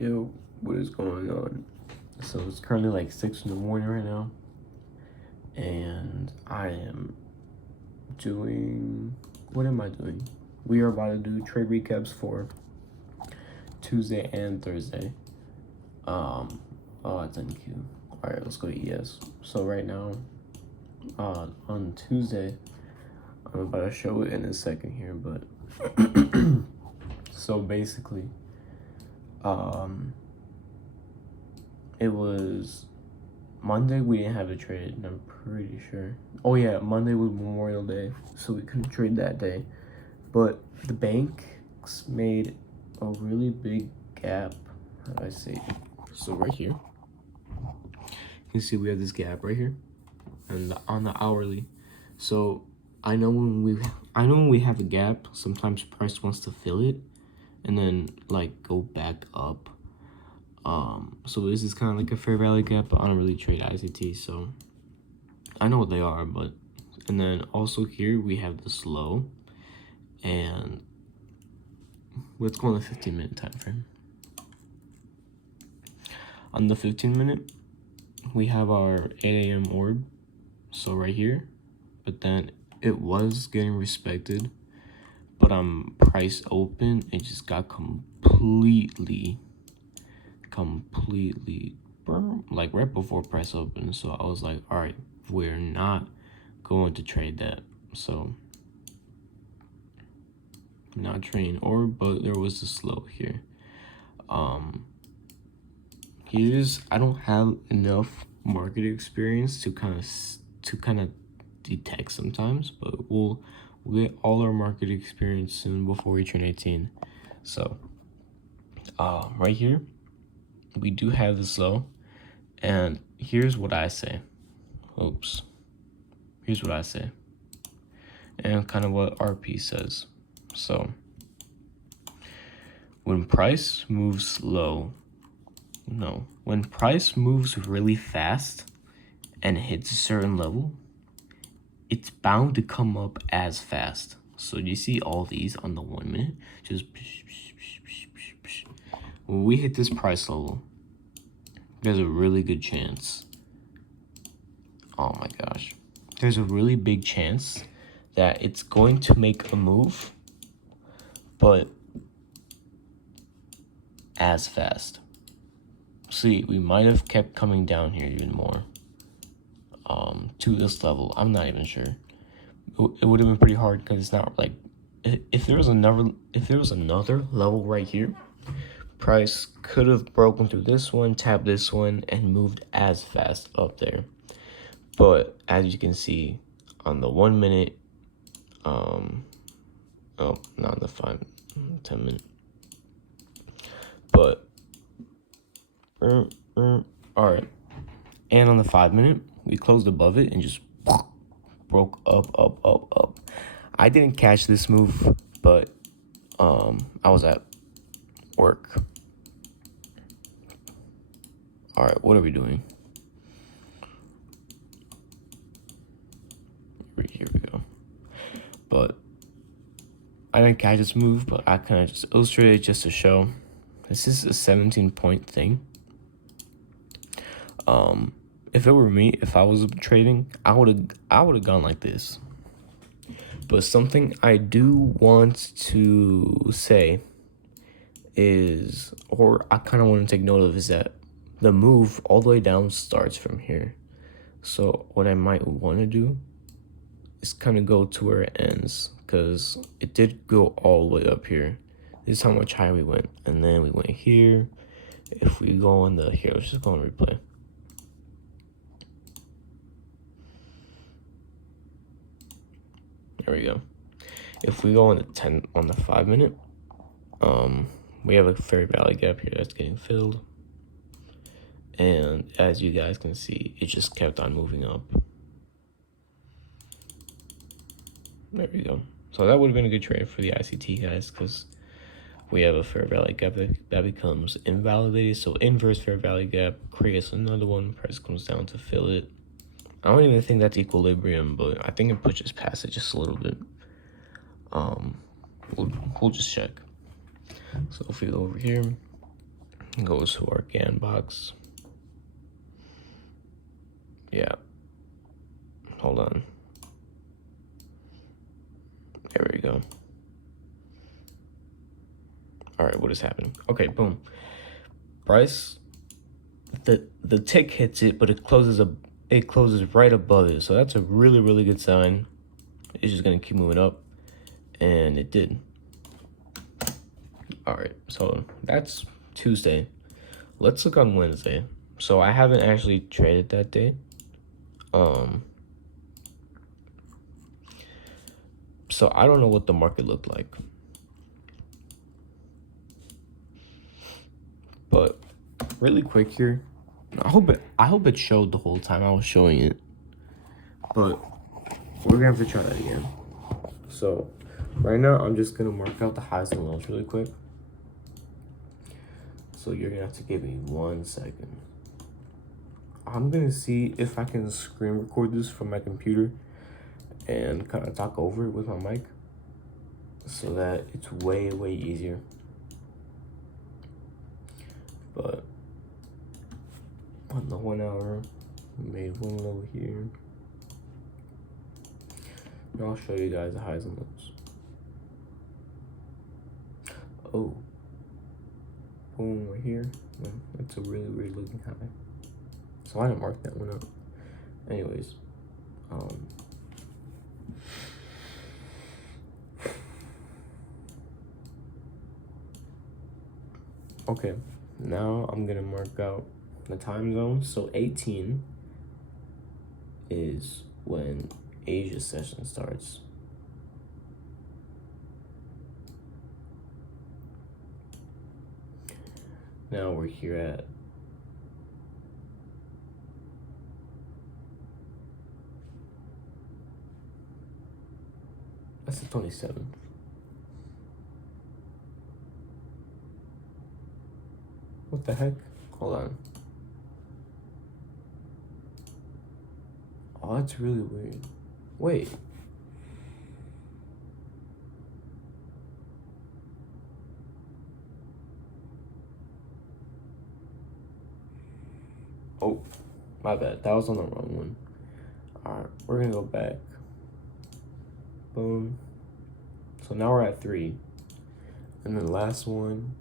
Yo, what is going on? So it's currently like 6 in the morning right now, and I am doing. What am I doing? We are about to do trade recaps for Tuesday and Thursday. Oh, thank you. All right, let's go to ES. So right now, on Tuesday, I'm about to show it in a second here, but so basically, it was Monday. We didn't have a trade, and I'm pretty sure. Oh yeah, Monday was Memorial Day, so we couldn't trade that day. But the banks made a really big gap. How do I say it? So right here, you can see we have this gap right here, and on the hourly. So I know when we have a gap, sometimes price wants to fill it, and then like go back up. So this is kind of like a fair value gap, but I don't really trade ICT, so I know what they are. But and then also here we have the slow, and let's go on the 15-minute time frame. On the 15-minute, we have our 8 a.m. orb, so right here, but then it was getting respected, but price open, it just got completely burned, like right before price open. So I was like, all right, we're not going to trade that. So not trading orb, but there was a slow here. I don't have enough market experience to kind of detect sometimes, but we'll get all our market experience soon before we turn 18. So right here we do have the slow, and here's what I say. Here's what I say, and kind of what RP says. So when price moves when price moves really fast and hits a certain level, it's bound to come up as fast. So you see all these on the 1 minute, just when we hit this price level, there's a really good chance. Oh my gosh. There's a really big chance that it's going to make a move, but as fast. See, we might have kept coming down here even more to this level. I'm not even sure. It would have been pretty hard because it's not like if there was another level right here, price could have broken through this one, tapped this one, and moved as fast up there. But as you can see on the 1 minute, not on the 10 minute, but all right, and on the 5 minute, we closed above it and just broke up. I didn't catch this move, but I was at work. All right, what are we doing? Here we go. But I didn't catch this move, but I kind of just illustrated it just to show. This is a 17-point thing. If it were me, if I was trading, I would have gone like this. But something I do want to say is, or I kind of want to take note of, is that the move all the way down starts from here. So what I might want to do is kind of go to where it ends, because it did go all the way up here. This is how much higher we went, and then we went here. If we go on here, let's just go on replay. There we go. If we go on the 5 minute, we have a fair value gap here that's getting filled, and as you guys can see, it just kept on moving up. There we go. So that would have been a good trade for the ICT guys, because we have a fair value gap that becomes invalidated. So inverse fair value gap creates another one. Price comes down to fill it. I don't even think that's equilibrium, but I think it pushes past it just a little bit. We'll just check. So if we go over here, Go to our GAN box. Yeah. Hold on. There we go. All right, what is happening? Okay, boom. Price. The tick hits it, but it closes right above it. So that's a really, really good sign. It's just gonna keep moving up, and it did. All right, so that's Tuesday. Let's look on Wednesday. So I haven't actually traded that day. So I don't know what the market looked like. But really quick here, I hope it showed the whole time I was showing it. But we're gonna have to try that again. So right now I'm just gonna mark out the highs and lows really quick. So you're gonna have to give me 1 second. I'm gonna see if I can screen record this from my computer and kind of talk over it with my mic so that it's way easier. But on the 1 hour, we made one low here. And I'll show you guys the highs and lows. Oh, boom, right here. That's a really weird looking high. So I didn't mark that one up. Anyways, okay, now I'm gonna mark out the time zone. So 18 is when Asia session starts. Now we're here at that's the 27th. What the heck? Hold on. Oh, that's really weird. Wait. Oh, my bad. That was on the wrong one. Alright, we're gonna go back. Boom. So now we're at 3. And the last one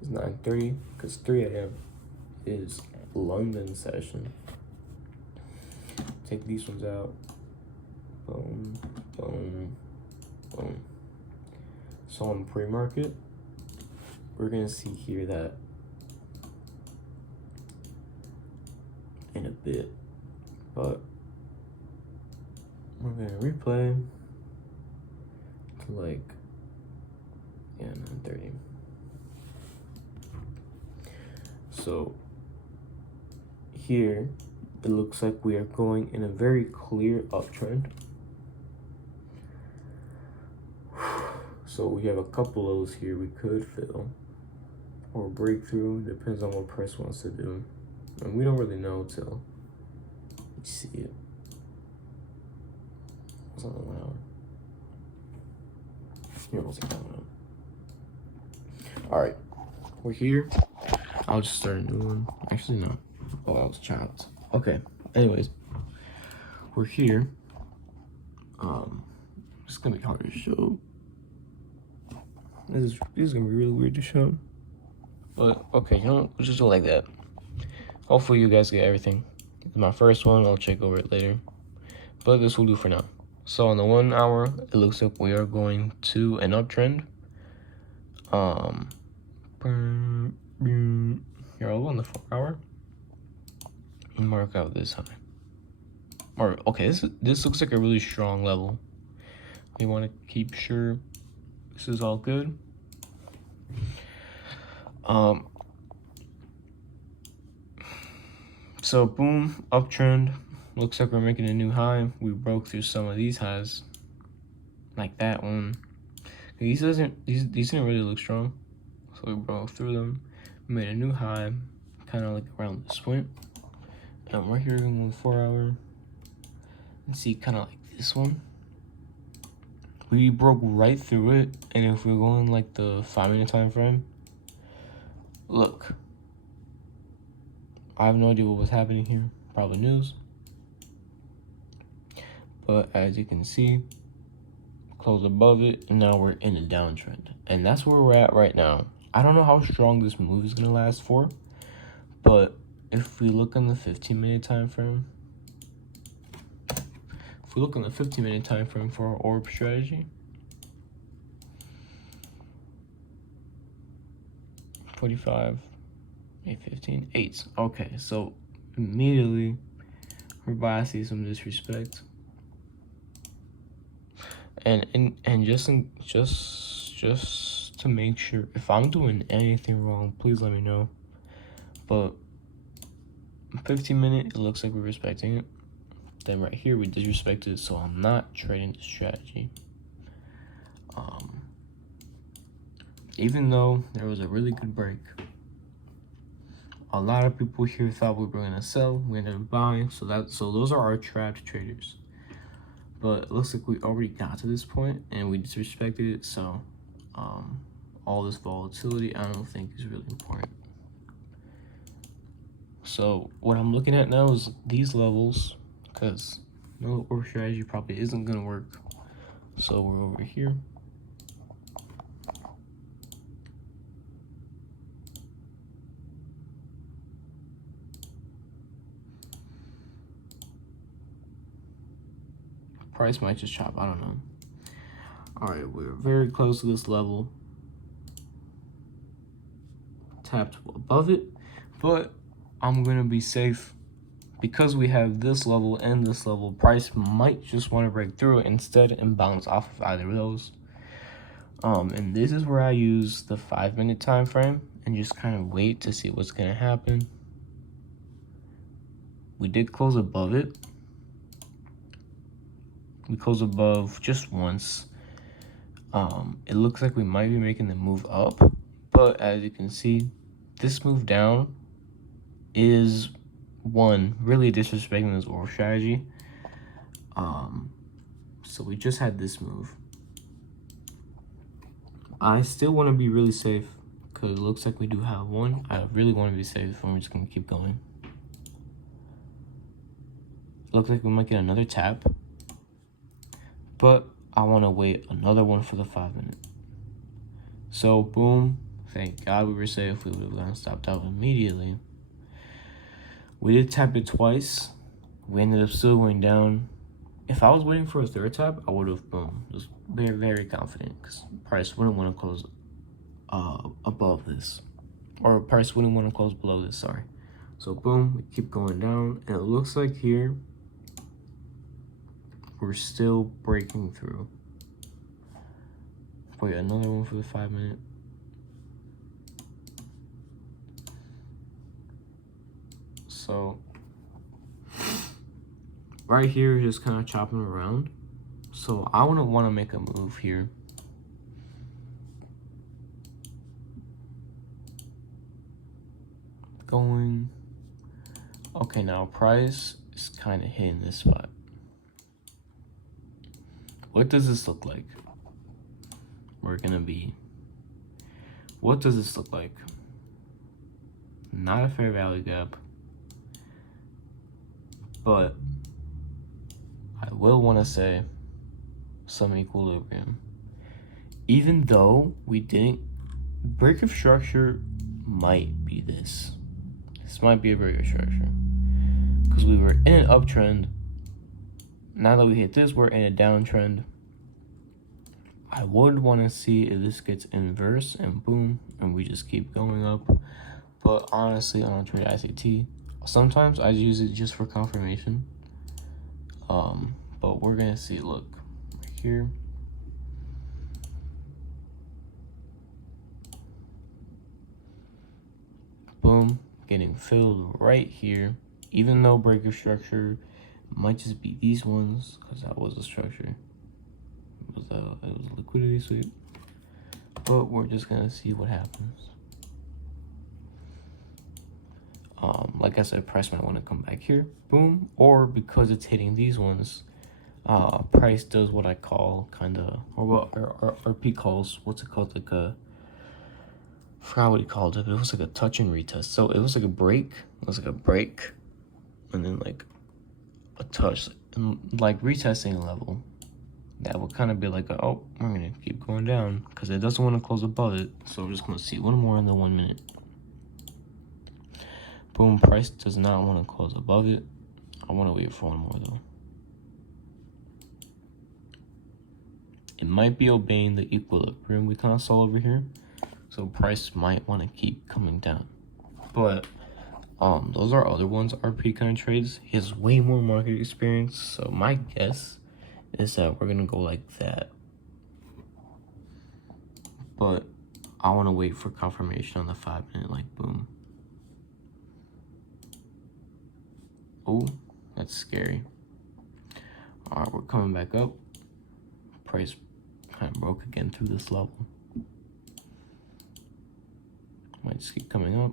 is 9:30, because 3 a.m. is London session. Take these ones out. Boom, boom, boom. So on pre-market, we're gonna see here that in a bit, but we're gonna replay to like, yeah, 9:30. So here, it looks like we are going in a very clear uptrend. So we have a couple of those here we could fill or break through, depends on what price wants to do. And we don't really know till we see it. It's on the 1 hour. Here, we'll see coming up. All right, we're here. I'll just start a new one. Actually, no. Oh, that was chopped. Okay. Anyways, we're here. It's gonna be hard to show. This is gonna be really weird to show. But okay, you know what? We'll just do it like that. Hopefully you guys get everything. It's my first one. I'll check over it later. But this will do for now. So on the 1 hour, it looks like we are going to an uptrend. Here, I'll go on the 4 hour and mark out this high. Or okay, this looks like a really strong level. We want to keep sure this is all good. So boom, uptrend. Looks like we're making a new high. We broke through some of these highs, like that one. These didn't really look strong, so we broke through them. We made a new high, kind of like around this point. And we're here on the 4 hour. And see, kind of like this one. We broke right through it, and if we're going like the 5 minute time frame, look, I have no idea what was happening here. Probably news. But as you can see, close above it, and now we're in a downtrend. And that's where we're at right now. I don't know how strong this move is going to last for, but if we look on the 15-minute time frame, if we look on the 15-minute time frame for our orb strategy, 45, 8, 15, 8. Okay, so immediately we're about to see some disrespect. And just to make sure, if I'm doing anything wrong, please let me know. But 15-minute, it looks like we're respecting it. Then right here we disrespected it, so I'm not trading the strategy. Even though there was a really good break, a lot of people here thought we were gonna sell. We ended up buying, so those are our trapped traders. But it looks like we already got to this point and we disrespected it, so all this volatility I don't think is really important. So what I'm looking at now is these levels, because no orb strategy probably isn't gonna work. So we're over here. Price might just chop, I don't know. All right, we're very close to this level. Tapped above it, but I'm gonna be safe because we have this level and this level. Price might just want to break through it instead and bounce off of either of those. And this is where I use the 5-minute time frame and just kind of wait to see what's gonna happen. We did close above it. We closed above just once. It looks like we might be making the move up, but as you can see, this move down is really disrespecting this orb strategy. So we just had this move. I still want to be really safe because it looks like we do have one. I really want to be safe, and we're just gonna keep going. Looks like we might get another tap, but I want to wait another one for the 5-minute. So boom, thank God we were safe. We would have gotten stopped out immediately. We did tap it twice. We ended up still going down. If I was waiting for a third tap, I would have boom. Just very, very confident because price wouldn't want to close above this, or price wouldn't want to close below this. Sorry. So boom, we keep going down, and it looks like here we're still breaking through. Wait, another one for the 5-minute. So right here, just kind of chopping around. So I want to make a move here. Going. Okay, now price is kind of hitting this spot. What does this look like? We're gonna be. What does this look like? Not a fair value gap, but I will want to say some equilibrium. Even though we didn't, break of structure might be this. This might be a break of structure because we were in an uptrend. Now that we hit this, we're in a downtrend. I would want to see if this gets inverse and boom, and we just keep going up. But honestly, I don't trade ICT. Sometimes I use it just for confirmation. But we're gonna see. Look right here. Boom, getting filled right here. Even though break of structure might just be these ones, because that was a structure. It was a liquidity sweep. But we're just gonna see what happens. Like I said, price might want to come back here, boom, or because it's hitting these ones, price does what I call kind of, or what RP calls, what's it called, like a forgot what he called it, but it was like a touch and retest. So it was like a break. It was like a break, and then like a touch, and like retesting a level. That would kind of be like, oh, we're gonna keep going down because it doesn't want to close above it. So we're just gonna see one more in the 1 minute. Boom, price does not want to close above it. I want to wait for one more though. It might be obeying the equilibrium we kind of saw over here. So price might want to keep coming down. But those are other ones, RP kind of trades. He has way more market experience. So my guess is that we're gonna go like that. But I want to wait for confirmation on the 5 minute, like boom. Oh, that's scary. All right, we're coming back up. Price kind of broke again through this level. Might just keep coming up.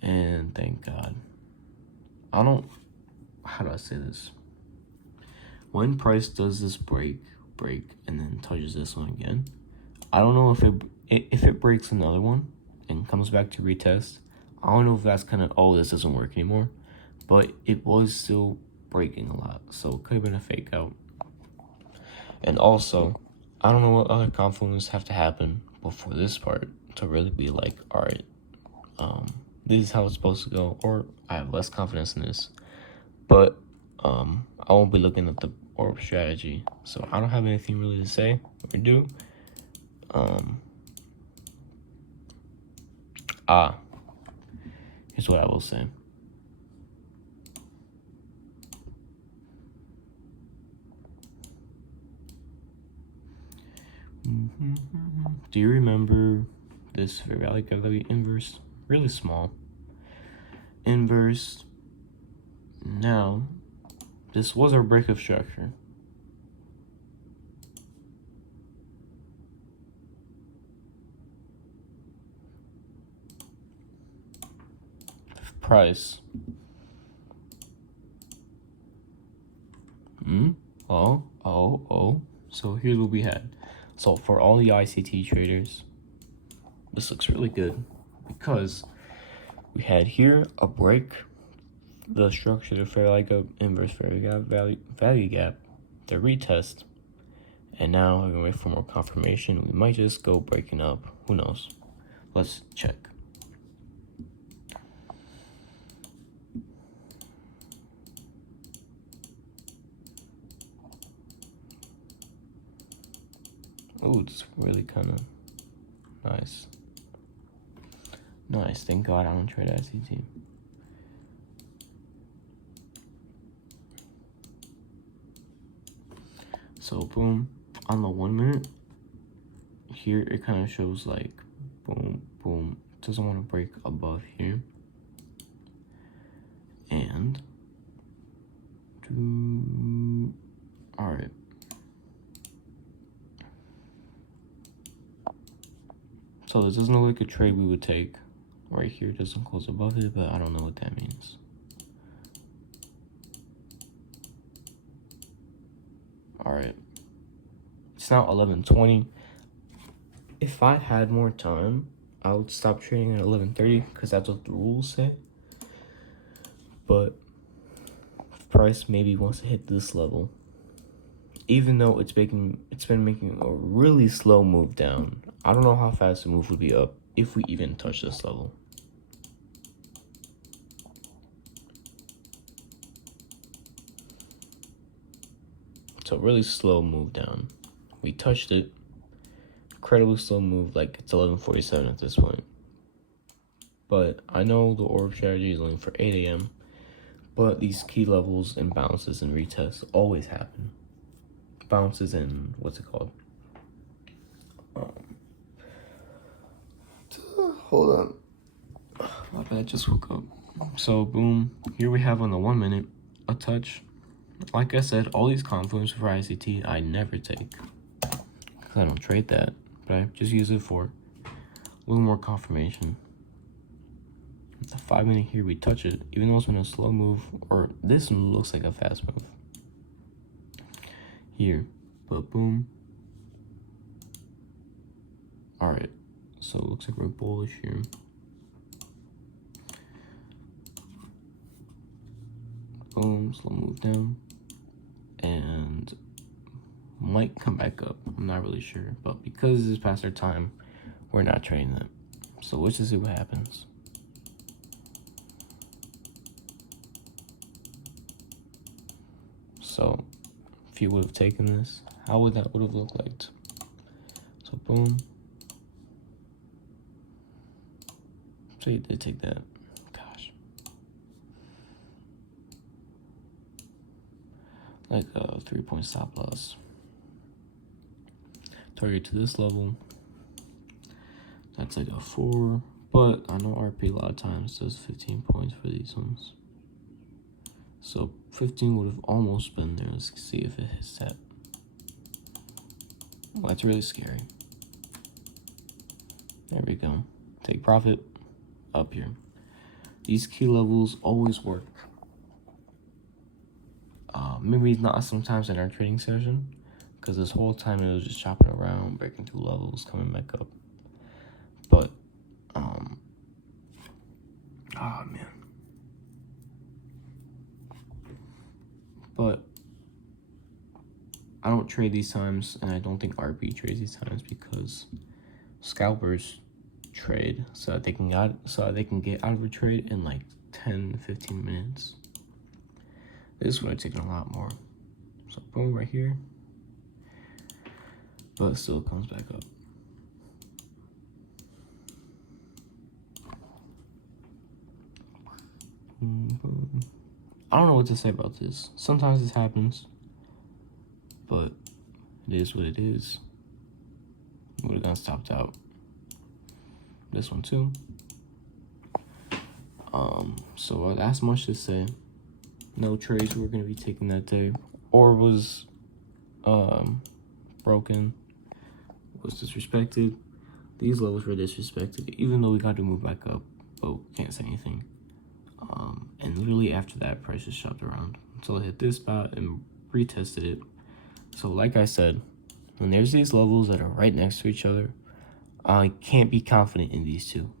And thank God. How do I say this? When price does this break, and then touches this one again, I don't know if it breaks another one and comes back to retest. I don't know if that's kind of, oh, this doesn't work anymore. But it was still breaking a lot, so it could have been a fake out. And also, I don't know what other confluences have to happen before this part to really be like, all right, this is how it's supposed to go, or I have less confidence in this. But I won't be looking at the orb strategy, so I don't have anything really to say or do. Here's what I will say. Do you remember this fair value gap that we inverse? Really small. Inverse. Now, this was our break of structure. Price. Oh. So here's what we had. So for all the ICT traders, this looks really good because we had here a break, the structure, the fair value gap, inverse fair value gap, the retest, and now we're gonna wait for more confirmation. We might just go breaking up. Who knows? Let's check. Oh, it's really kind of nice. Nice. Thank God I don't trade ICT. So boom, on the 1 minute, here it kind of shows like boom, boom. Doesn't want to break above here. And all right. So this doesn't look like a trade we would take. Right here, it doesn't close above it, but I don't know what that means. All right, it's now 11:20. If I had more time, I would stop trading at 11:30 because that's what the rules say. But price maybe wants to hit this level, even though it's been making a really slow move down. I don't know how fast the move would be up if we even touch this level. So really slow move down. We touched it. Incredibly slow move, like it's 11:47 at this point. But I know the orb strategy is only for 8 a.m. But these key levels and bounces and retests always happen. Bounces and what's it called? Hold on. My bad, I just woke up. So boom, here we have on the 1 minute a touch. Like I said, all these confluences for ICT I never take because I don't trade that, but I just use it for a little more confirmation. The 5 minute here we touch it, even though it's been a slow move, or this one looks like a fast move. Here, but boom. So it looks like we're bullish here. Boom, slow move down. And might come back up. I'm not really sure. But because this is past our time, we're not trading that. So let's just see what happens. So if you would have taken this, how would that would have looked like? So boom. So you did take that. Gosh. Like a 3-point stop loss. Target to this level. That's like a 4. But I know RP a lot of times does 15 points for these ones. So 15 would have almost been there. Let's see if it hits that. Well, that's really scary. There we go. Take profit up here. These key levels always work. Maybe not sometimes in our trading session, because this whole time it was just chopping around, breaking through levels, coming back up. But, oh man. But I don't trade these times, and I don't think RP trades these times because scalpers trade so that they can get out of a trade in like 10-15 minutes. This would have taken a lot more. So boom, right here. But it still comes back up. I don't know what to say about this. Sometimes this happens, but it is what it is. Would have gotten stopped out. This one too. So that's much to say. No trades were gonna be taken that day, or was broken, was disrespected. These levels were disrespected, even though we got to move back up, but can't say anything. And literally after that, price just shopped around until it hit this spot and retested it. So like I said, when there's these levels that are right next to each other, I can't be confident in these two.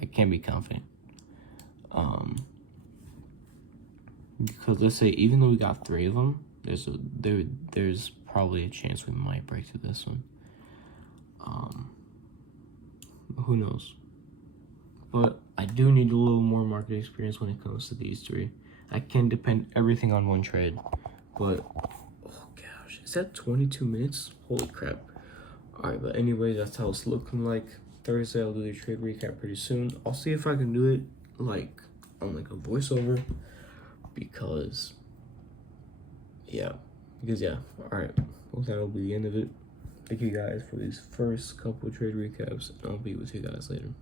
I can't be confident. Because let's say even though we got 3 of them, there's probably a chance we might break through this one. Who knows? But I do need a little more market experience when it comes to these 3. I can't depend everything on one trade. But oh gosh, is that 22 minutes? Holy crap. Alright, but anyway, that's how it's looking like. Thursday, I'll do the trade recap pretty soon. I'll see if I can do it like on like a voiceover. Because yeah. Alright. Well, that'll be the end of it. Thank you guys for these first couple trade recaps. I'll be with you guys later.